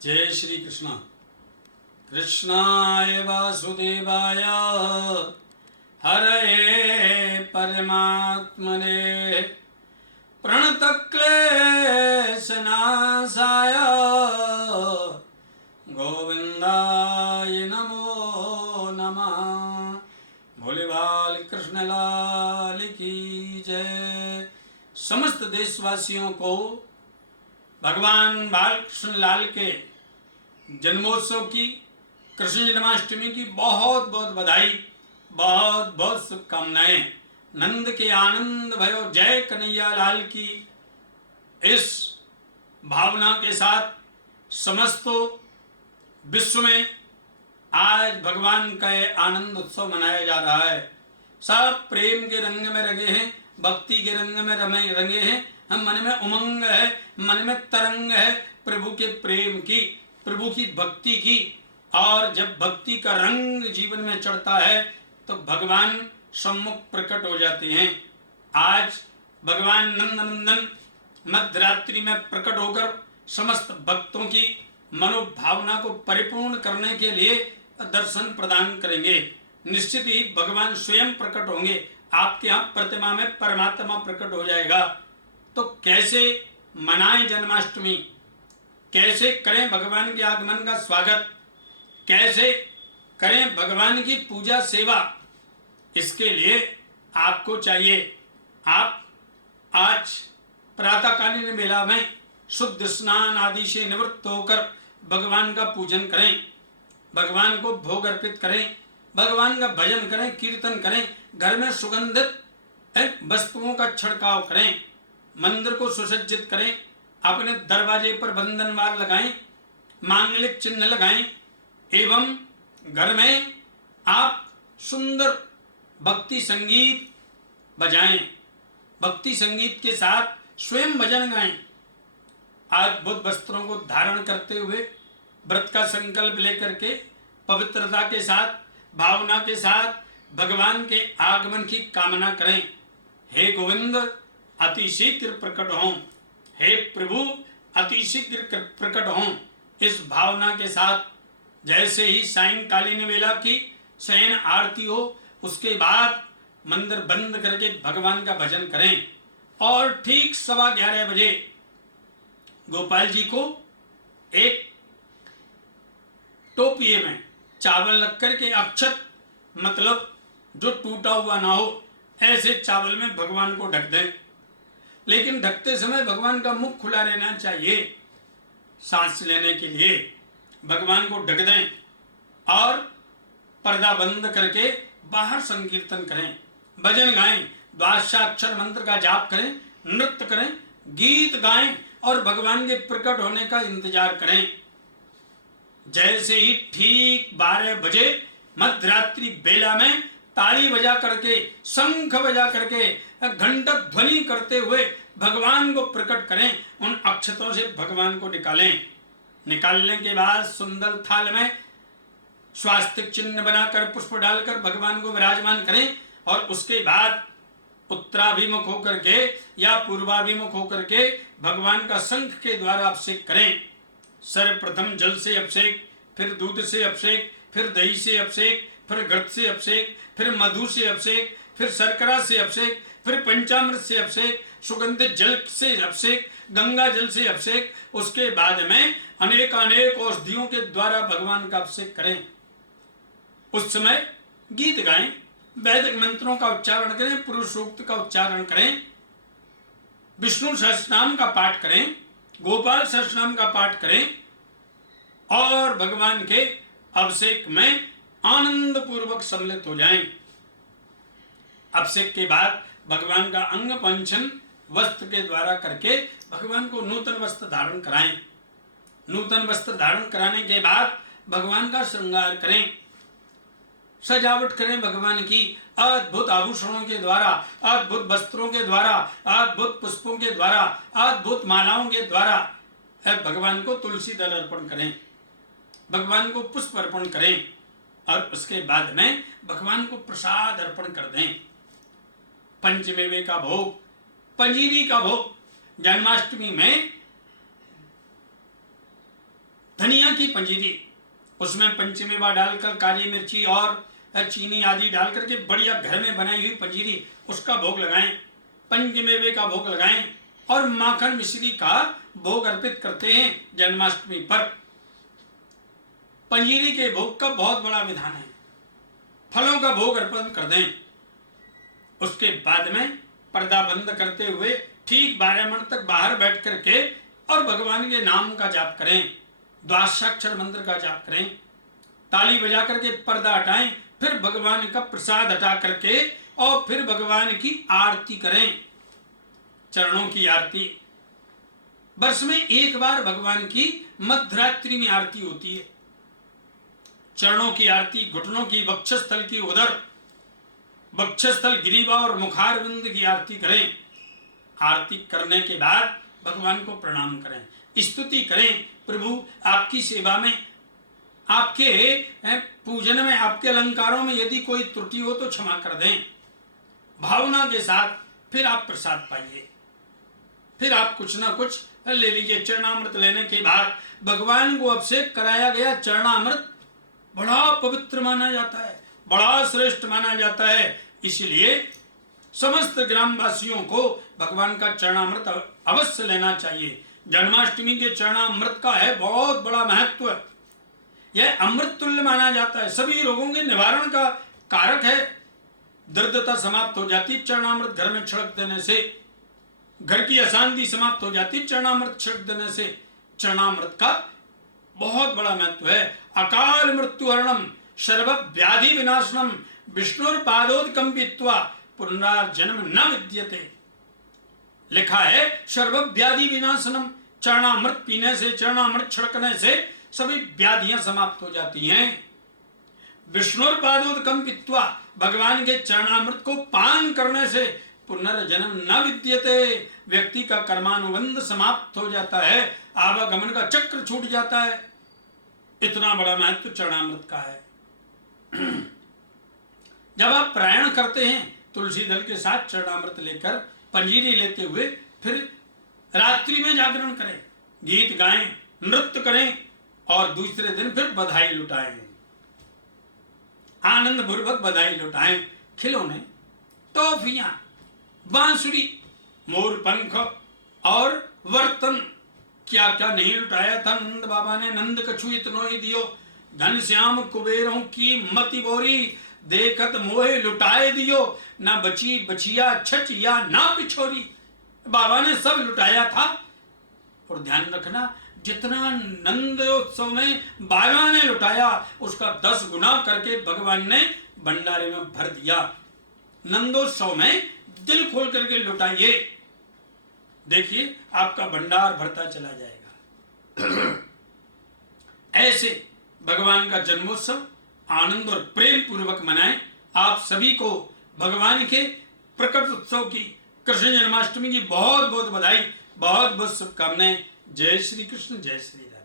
जय श्री कृष्ण। कृष्णाय वासुदेवाय हरये परमात्मने प्रणतक्लेशनाशाय गोविंदाय नमो नमः। भोले बाल कृष्ण लाल की जय। समस्त देशवासियों को भगवान बालकृष्ण लाल के जन्मोत्सव की, कृष्ण जन्माष्टमी की बहुत बहुत बधाई, बहुत बहुत शुभकामनाएं। नंद के आनंद भयो जय कन्हैया लाल की इस भावना के साथ समस्त विश्व में आज भगवान का आनंद उत्सव मनाया जा रहा है। सब प्रेम के रंग में रंगे हैं, भक्ति के रंग में रंगे हैं। हम मन में उमंग है, मन में तरंग है प्रभु के प्रेम की, प्रभु की भक्ति की। और जब भक्ति का रंग जीवन में चढ़ता है तो भगवान सम्मुख प्रकट हो जाते हैं। आज भगवान नंदनंदन मध्यरात्रि में प्रकट होकर समस्त भक्तों की मनोभावना को परिपूर्ण करने के लिए दर्शन प्रदान करेंगे। निश्चित ही भगवान स्वयं प्रकट होंगे, आपके यहाँ प्रतिमा में परमात्मा प्रकट हो जाएगा। तो कैसे मनाएं जन्माष्टमी, कैसे करें भगवान के आगमन का स्वागत, कैसे करें भगवान की पूजा सेवा, इसके लिए आपको चाहिए आप आज प्रातःकालीन वेला में शुद्ध स्नान आदि से निवृत्त होकर भगवान का पूजन करें, भगवान को भोग अर्पित करें, भगवान का भजन करें, कीर्तन करें, घर में सुगंधित वस्तुओं का छिड़काव करें, मंदिर को सुसज्जित करें, अपने दरवाजे पर बंधनवार लगाएं, मांगलिक चिन्ह लगाएं एवं घर में आप सुंदर भक्ति संगीत बजाएं, भक्ति संगीत के साथ स्वयं भजन गाएं। अद्भुत वस्त्रों को धारण करते हुए व्रत का संकल्प लेकर के पवित्रता के साथ, भावना के साथ भगवान के आगमन की कामना करें। हे गोविंद अति शीघ्र प्रकट हों, हे प्रभु अति शीघ्र प्रकट हों। इस भावना के साथ जैसे ही सायंकालीन वेला की शयन आरती हो, उसके बाद मंदिर बंद करके भगवान का भजन करें। और ठीक 11:15 बजे गोपाल जी को एक टोपिए में चावल रख करके अक्षत, मतलब जो टूटा हुआ ना हो, ऐसे चावल में भगवान को ढक दें। लेकिन ढकते समय भगवान का मुख खुला रहना चाहिए, सांस लेने के लिए भगवान को ढक दें और पर्दा बंद करके बाहर संकीर्तन करें, भजन गाएं, द्वादशाक्षर मंत्र का जाप करें, नृत्य करें, गीत गाएं और भगवान के प्रकट होने का इंतजार करें। जैसे ही ठीक 12 बजे मध्यरात्रि बेला में ताली बजा करके, शंख बजा करके, घंटा ध्वनि करते हुए भगवान को प्रकट करें। उन अक्षतों से भगवान को निकालें। निकालने के बाद सुंदर थाल में स्वास्तिक चिन्ह बनाकर पुष्प डालकर भगवान को विराजमान करें। और उसके बाद उत्तराभिमुख होकर के या पूर्वाभिमुख होकर के भगवान का शंख के द्वारा अभिषेक करें। सर्वप्रथम जल से अभिषेक, फिर दूध से अभिषेक, फिर दही से अभिषेक, फिर घृत से अभिषेक, फिर मधु से अभिषेक, फिर शर्करा से अभिषेक, फिर पंचामृत से अभिषेक, सुगंधित जल से अभिषेक, गंगा जल से अभिषेक। उसके बाद में अनेक औषधियों के द्वारा भगवान का अभिषेक करें। उस समय गीत गाएं, वैदिक मंत्रों का उच्चारण करें, पुरुषोक्त का उच्चारण करें, विष्णु सहस्रनाम का पाठ करें, गोपाल सहस्रनाम का पाठ करें और भगवान के अभिषेक में आनंद पूर्वक सम्मिलित हो जाएं। अभिषेक के बाद भगवान का अंग पंचन वस्त्र के द्वारा करके भगवान को नूतन वस्त्र धारण कराएं। नूतन वस्त्र धारण कराने के बाद भगवान का श्रृंगार करें, सजावट करें भगवान की अद्भुत आभूषणों के द्वारा, अद्भुत वस्त्रों के द्वारा, अद्भुत पुष्पों के द्वारा, अद्भुत मालाओं के द्वारा भगवान को तुलसी दल अर्पण करें, भगवान को पुष्प अर्पण करें और उसके बाद में भगवान को प्रसाद अर्पण कर दें। पंचमेवे का भोग, पंजीरी का भोग जन्माष्टमी में धनिया की पंजीरी, उसमें पंचमेवा डालकर, काली मिर्ची और चीनी आदि डाल करके बढ़िया घर में बनाई हुई पंजीरी, उसका भोग लगाएं, पंचमेवे का भोग लगाएं और माखन मिश्री का भोग अर्पित करते हैं जन्माष्टमी पर। पंजीरी के भोग का बहुत बड़ा विधान है। फलों का भोग अर्पण कर दें। उसके बाद में पर्दा बंद करते हुए ठीक 12 मिनट तक बाहर बैठ करके और भगवान के नाम का जाप करें, द्वादशाक्षर मंत्र का जाप करें, ताली बजा करके पर्दा हटाएं, फिर भगवान का प्रसाद हटा करके और फिर भगवान की आरती करें, चरणों की आरती। वर्ष में एक बार भगवान की मध्यरात्रि में आरती होती है। चरणों की आरती, घुटनों की, वक्षस्थल की, उदर, वक्षस्थल, ग्रीवा और मुखारविंद की आरती करें। आरती करने के बाद भगवान को प्रणाम करें, स्तुति करें, प्रभु आपकी सेवा में, आपके पूजन में, आपके अलंकारों में यदि कोई त्रुटि हो तो क्षमा कर दें। भावना के साथ फिर आप प्रसाद पाइए, फिर आप कुछ ना कुछ ले लीजिए। चरणामृत लेने के बाद भगवान को अभिषेक कराया गया चरणामृत बड़ा पवित्र माना जाता है, बड़ा श्रेष्ठ माना जाता है। इसलिए समस्त ग्रामवासियों को भगवान का चरणामृत अवश्य लेना चाहिए। जन्माष्टमी के चरणामृत का है बहुत बड़ा महत्व। यह अमृत तुल्य माना जाता है, सभी रोगों के निवारण का कारक है। दरिद्रता समाप्त हो जाती चरणामृत घर में छिड़क देने से, घर की अशांति समाप्त हो जाती चरणामृत छिड़क देने से। चरणामृत का बहुत बड़ा महत्व है। अकाल मृत्यु हरणम सर्व व्याधि विनाशनम विष्णुर्पादोदकंपित्वा पुनर्जन्म न विद्यते। लिखा है सर्व व्याधि विनाशनम, चरणामृत पीने से, चरणामृत छिड़कने से सभी व्याधियां समाप्त हो जाती हैं। विष्णुर्पादोदकंपित्वा, भगवान के चरणामृत को पान करने से पुनर्जन्म न विद्यते, व्यक्ति का कर्मानुबंध समाप्त हो जाता है, आवागमन का चक्र छूट जाता है। इतना बड़ा महत्व चरणामृत का है। जब आप प्रयाण करते हैं तुलसी दल के साथ चरणामृत लेकर, पंजीरी लेते हुए, फिर रात्रि में जागरण करें, गीत गाएं, नृत्य करें और दूसरे दिन फिर बधाई लुटाएं, आनंद पूर्वक बधाई लुटाएं। खिलौने, टॉफियां, बांसुरी, मोर पंख और वर्तन, क्या क्या नहीं लुटाया था नंद बाबा ने। नंद कछु इतनो ही दियो, धन श्याम कुबेरों की मति बोरी, देखत मोहे लुटाए दियो, ना बची बचिया छचिया ना पिछोरी। बाबा ने सब लुटाया था। और ध्यान रखना, जितना नंदोत्सव में बाबा ने लुटाया उसका 10 गुना करके भगवान ने भंडारे में भर दिया। नंदोत्सव में दिल खोल करके लुटाइए, देखिए आपका भंडार भरता चला जाएगा। ऐसे भगवान का जन्मोत्सव आनंद और प्रेम पूर्वक मनाएं। आप सभी को भगवान के प्रकट उत्सव की, कृष्ण जन्माष्टमी की बहुत बहुत बधाई, बहुत बहुत शुभकामनाएं। जय श्री कृष्ण, जय श्री राम।